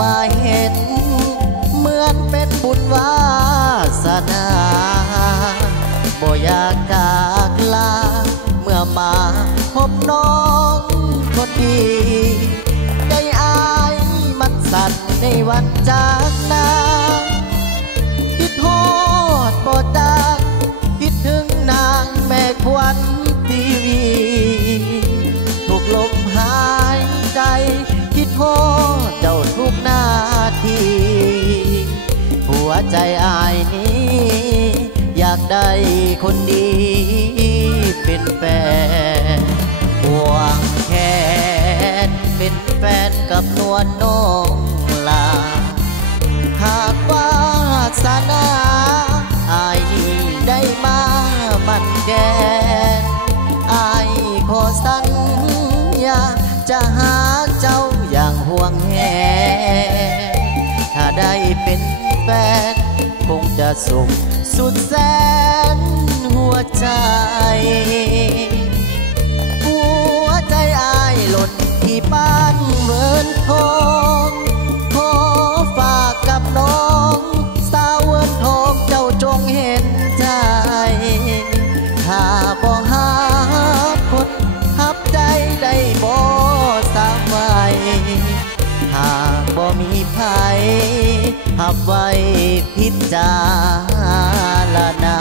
มาเห็นเหมือนเป็นบุญวาสนาบ่อยากจากลาเมื่อมาพบน้องคนดีใจอายมันสั่นในวันจากนาคิดฮอดบ่จากคิดถึงนางแม่ควันทีวีทุกลมหายใจคิดฮอดเจ้าทุกนาทีหัวใจอายนี้อยากได้คนดีเป็นแฟนห่วงแค่เป็นแฟนกับนวลน้องลาหากว่าสนาอายนี้ได้มามันแกนอายขอสัญญาจะหาเจ้าอย่างห่วงแหนถ้าได้เป็นแฟนคงจะสุขสุดแสนหัวใจอายหล่นที่บ้านเวิร์นทองขอฝากกับน้องสาวเวิร์นทองเจ้าจงเห็นใจถ้าบ่หาคนหับใจได้บ่สามไว้หากบ่มีภัยหับไว้พิจารณา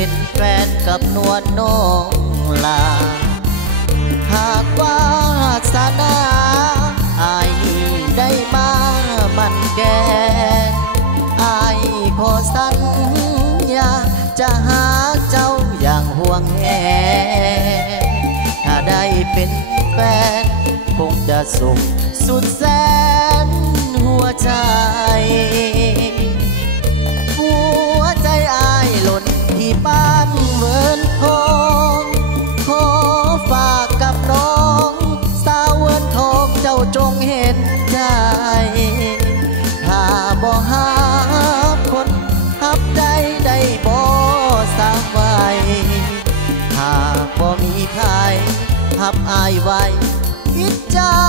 เป็นแฟนกับนวลน้องลาหากว่าสนาอายนี้ได้มามันแกนอายขอสัญญาจะหาเจ้าอย่างห่วงแหนถ้าได้เป็นแฟนคงจะสุขสุดแสนหัวใจอายหล่นที่บ้านเวิร์นทองขอฝากกับน้องสาวเวิร์นทองเจ้าจงเห็นใจถ้าบ่หาคนหับใจได้บ่สามไว้หากบ่มีใครหับอายไว้พิจาร